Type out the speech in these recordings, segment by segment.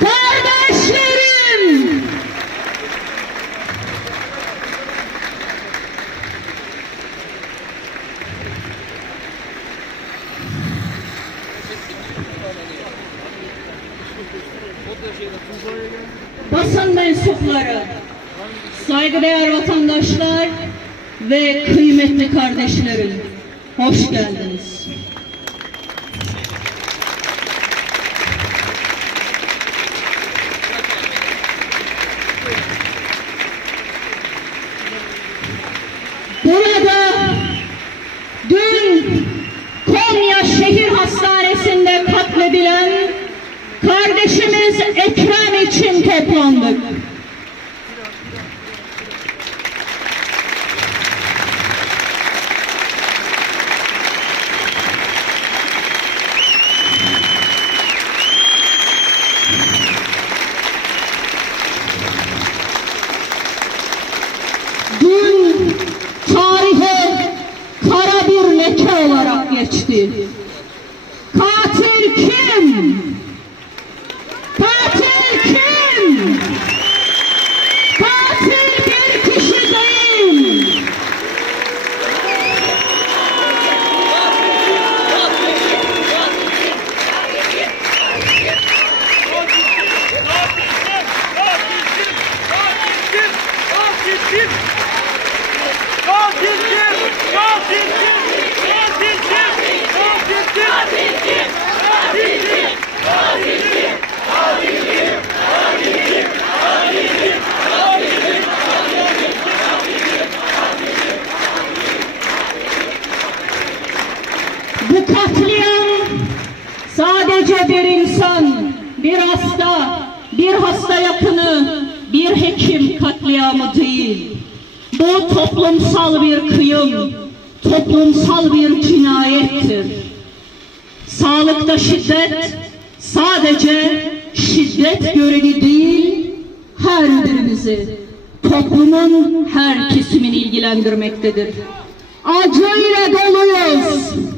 Kardeşlerim! Basın mensupları, saygıdeğer vatandaşlar ve kıymetli kardeşlerim, hoş geldiniz. Burada dün Konya Şehir Hastanesi'nde katledilen kardeşimiz Ekrem için toplandık. Dün tarihe kara bir leke olarak geçti. Katil kim? Katil kim? Katil bir kişi değil. Bu katliam sadece bir insan, bir hasta, bir hasta yakını, bir hekim katliamı değil. Bu toplumsal bir kıyım, toplumsal bir cinayettir. Sağlıkta şiddet sadece şiddet görevi değil, her birimizi, toplumun her kesimini ilgilendirmektedir. Acıyla doluyuz.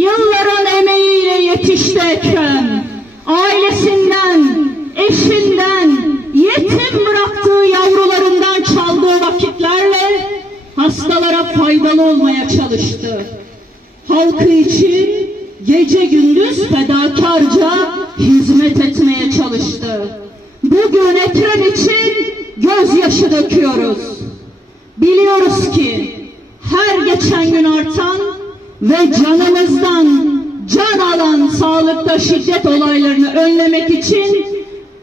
Yılların emeğiyle yetişti Ekrem. Ailesinden, eşinden, yetim bıraktığı yavrularından çaldığı vakitlerle hastalara faydalı olmaya çalıştı. Halkı için gece gündüz fedakarca hizmet etmeye çalıştı. Bugün Ekrem için gözyaşı döküyoruz. Biliyoruz ki her geçen gün ve canımızdan can alan sağlıkta şiddet olaylarını önlemek için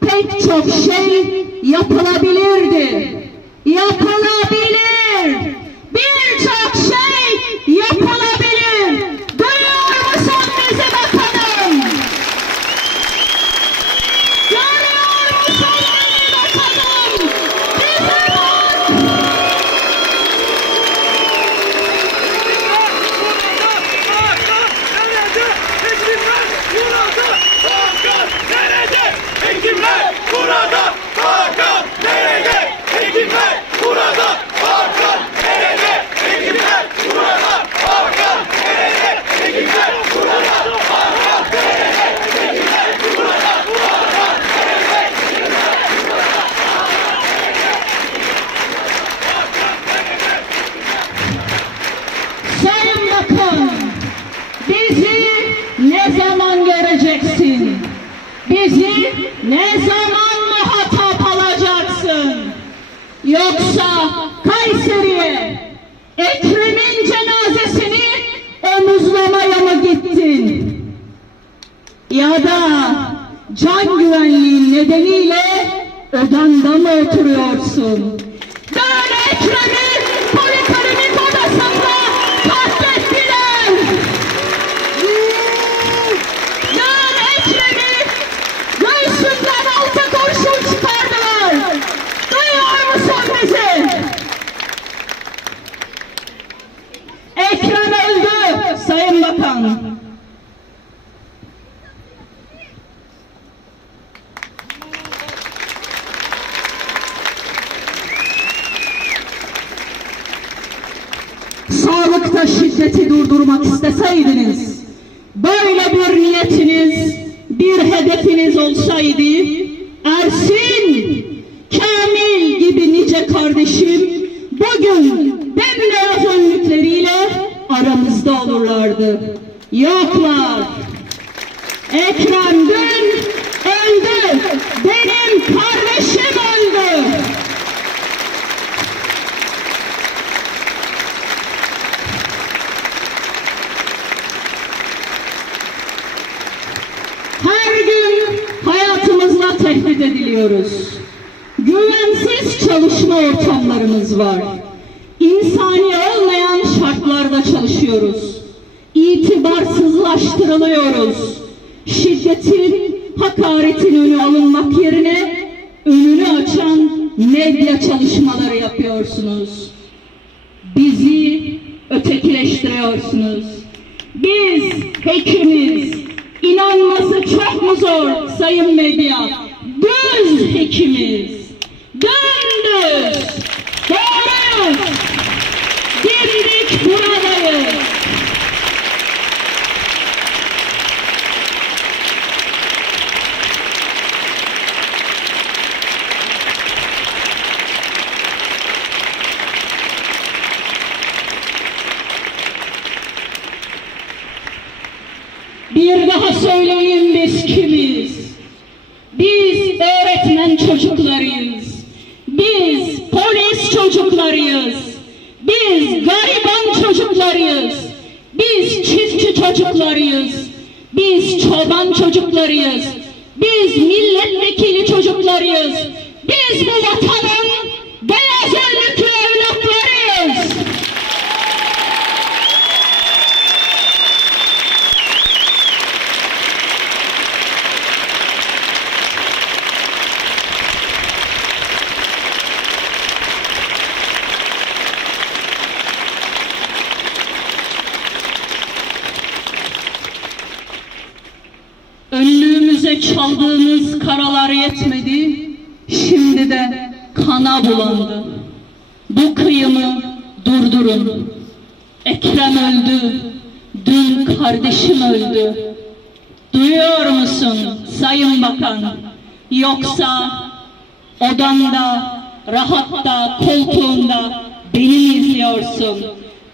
pek çok şey yapılabilirdi. Yapılabilir. Birçok şey yapılabilir. Duyuyor musun bizi bakanım? Görüyor musun beni bakanım? Bize bak! Hekimler burada! Hakan nerede? Hekimler burada! Hakan nerede? Hekimler burada! Hakan nerede? Hekimler burada! Hakan nerede? Hekimler burada! Hakan nerede? Sayın Bakan, bizi ne zaman göreceksin? Bizi ne zaman muhatap alacaksın? Yoksa Kayseri'ye Ekrem'in cenazesini omuzlamaya mı gittin? Ya da can güvenliğin nedeniyle odanda mı oturuyorsun? Böyle Ekrem'i poliklinik odasında katlettiler. yapan sağlıkta şiddeti durdurmak isteseydiniz böyle bir niyetiniz bir hedefiniz olsaydı Ersin Kamil gibi nice kardeşim bugün Debne aramızda olurlardı. Yoklar. Ekrem dün öldü. Benim kardeşim öldü. Her gün hayatımızla tehdit ediliyoruz. Güvensiz çalışma ortamlarımız var. Çalışıyoruz. İtibarsızlaştırılıyoruz. Şiddetin, hakaretin önü alınmak yerine önünü açan medya çalışmaları yapıyorsunuz. Bizi ötekileştiriyorsunuz. Biz hekimiz. İnanması çok mu zor sayın medya? Düz hekimiz. Dümdüz. Bir daha söyleyeyim biz kimiz? Biz öğretmen çocuklarıyız. Biz polis çocuklarıyız. Biz gariban çocuklarıyız. Biz çiftçi çocuklarıyız. Biz çoban çocuklarıyız. Biz milletvekili çocuklarıyız. Biz bu vatanın yetmedi, şimdi de kana bulandı. Bu kıyımı durdurun. Ekrem öldü, dün kardeşim öldü. Duyuyor musun Sayın Bakan? Yoksa odanda, rahatta, koltuğunda beni izliyorsun.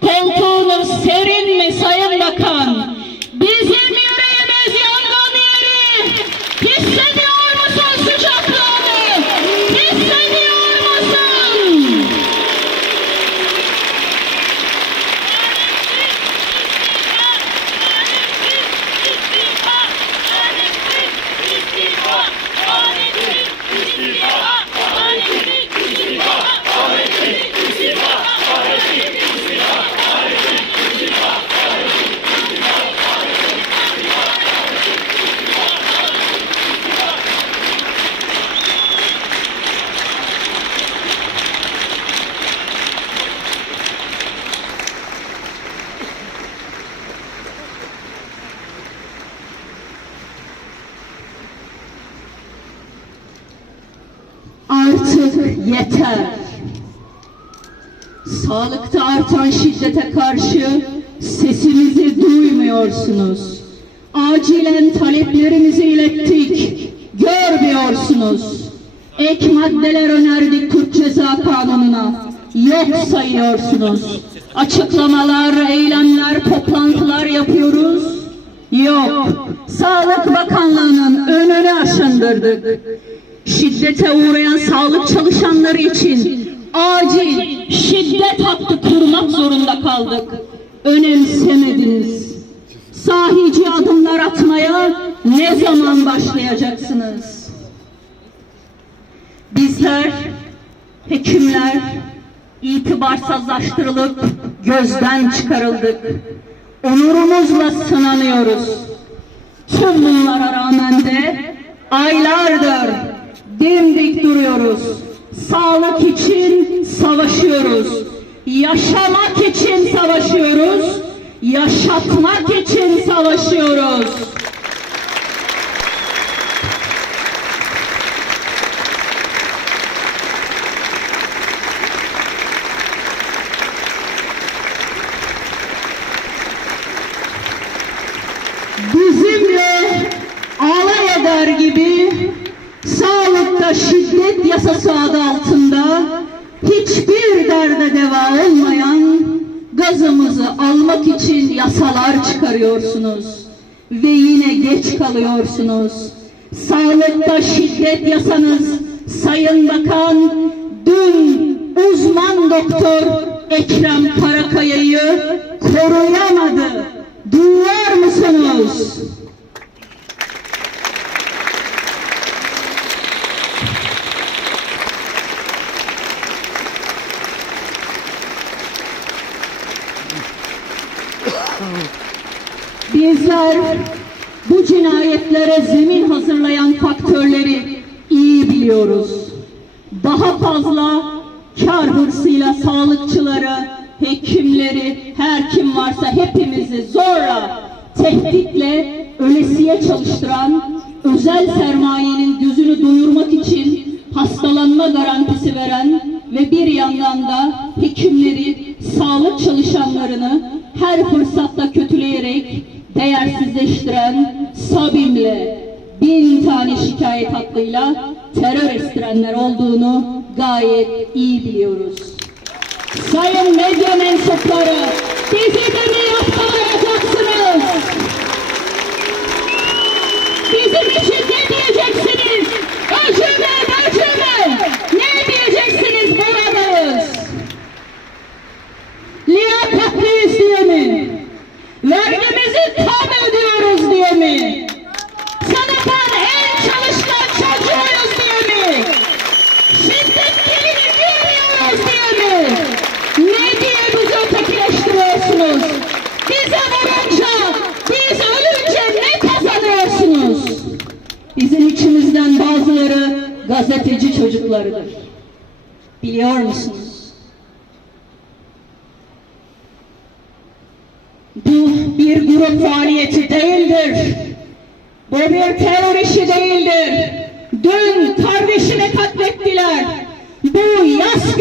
Koltuğunuz serin mi Sayın Bakan? Bizim yüreğimiz yangın yeri. Hissediyor musun sıcaklığını? Hissediyor musun? Artık yeter. Sağlıkta artan şiddete karşı sesimizi duymuyorsunuz. Acilen taleplerimizi ilettik. Görmüyorsunuz. Ek maddeler önerdik Türk Ceza Kanunu'na. Yok sayıyorsunuz. Açıklamalar, eylemler, toplantılar yapıyoruz. Yok. Sağlık Bakanlığı'nın önünü aşındırdık. Şiddete uğrayan sağlık çalışanları için acil şiddet hattı kurmak zorunda kaldık. Önemsemediniz. Sahici adımlar atmaya ne zaman başlayacaksınız? Bizler, hekimler itibarsızlaştırılıp gözden çıkarıldık. Onurumuzla sınanıyoruz. Tüm bunlara rağmen de aylardır duruyoruz. Sağlık için savaşıyoruz. Yaşamak için savaşıyoruz. Yaşatmak için savaşıyoruz. Yasası adı altında hiçbir derde deva olmayan gazımızı almak için yasalar çıkarıyorsunuz ve yine geç kalıyorsunuz. Sağlıkta şiddet yasanız Sayın Bakan dün uzman doktor Ekrem Karakaya'yı koruyamadı. Duyuyor musunuz? Bizler bu cinayetlere zemin hazırlayan faktörleri iyi biliyoruz. Daha fazla kar hırsıyla sağlıkçıları, hekimleri, her kim varsa hepimizi zorla, tehditle ölesiye çalıştıran özel sermayenin gözünü doyurmak için hastalanma garantisi veren ve bir yandan da hekimleri, sağlık çalışanlarını her fırsatta kötüleyerek değersizleştiren Sabim'le bin tane şikayet hakkıyla terör estirenler olduğunu gayet iyi biliyoruz. Sayın medya mensupları bizi de mi? Bizim için ne diyeceksiniz? Öcüme, böcüme! Ne diyeceksiniz buradayız? Liyakatlıyız diye mi? Vergimizi tam ödüyoruz diye mi? Sınıfın en çalışkan çocuğuyuz diye mi? Şiddet dilini bilmiyoruz diye mi? Ne diye bizi ötekileştiriyorsunuz? Bize vurunca, biz ölünce ne kazanıyorsunuz? Bizim içimizden bazıları gazeteci çocuklarıdır. Biliyor musunuz? Bu bir grup faaliyeti değildir. Bu bir terör işi değildir. Dün kardeşini katlettiler. Bu yaz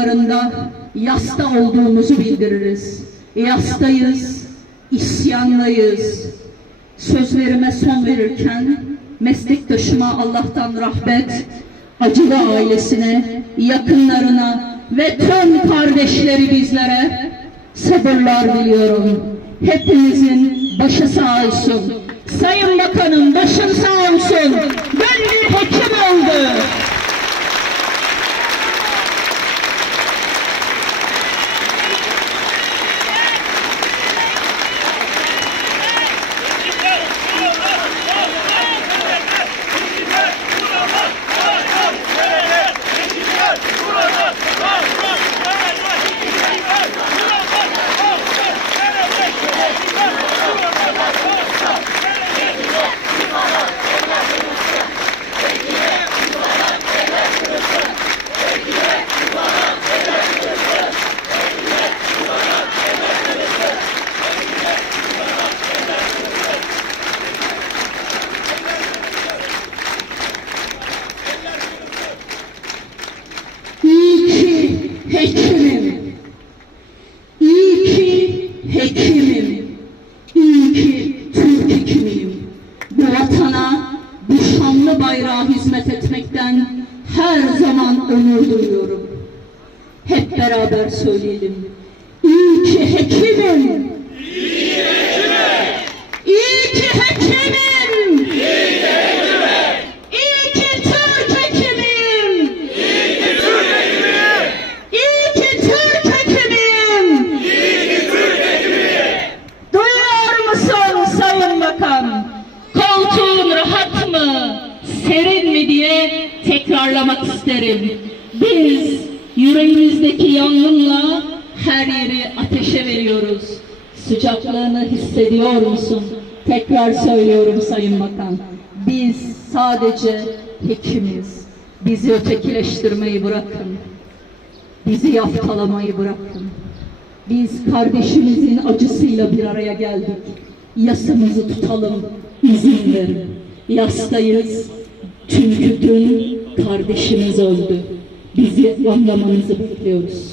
sağlık kurumlarında yasta olduğumuzu bildiririz. Yastayız, isyanlayız. Sözlerime son verirken meslektaşıma Allah'tan rahmet, acılı ailesine, yakınlarına ve tüm kardeşleri bizlere sabırlar diliyorum. Hepimizin başı sağ olsun. Sayın Bakanım başın sağ olsun. Bir hekim oldu. İyi ki hekimim. İyi ki hekimim. İyi ki hekimim. İyi ki Türk hekimim. İyi ki Türk hekimim. Duyuyor musun Sayın Bakan? Koltuğun rahat mı, serin mi diye tekrarlamak isterim. Biz yüreğimizdeki yangınla her yeri ateşe veriyoruz. Sıcaklığını hissediyor musun? Tekrar söylüyorum Sayın Bakan. Biz sadece hekimiz. Bizi ötekileştirmeyi bırakın. Bizi yaftalamayı bırakın. Biz kardeşimizin acısıyla bir araya geldik. Yasımızı tutalım, izin verin. Yastayız. Çünkü dün kardeşimiz öldü. Bizi anlamanızı bekliyoruz.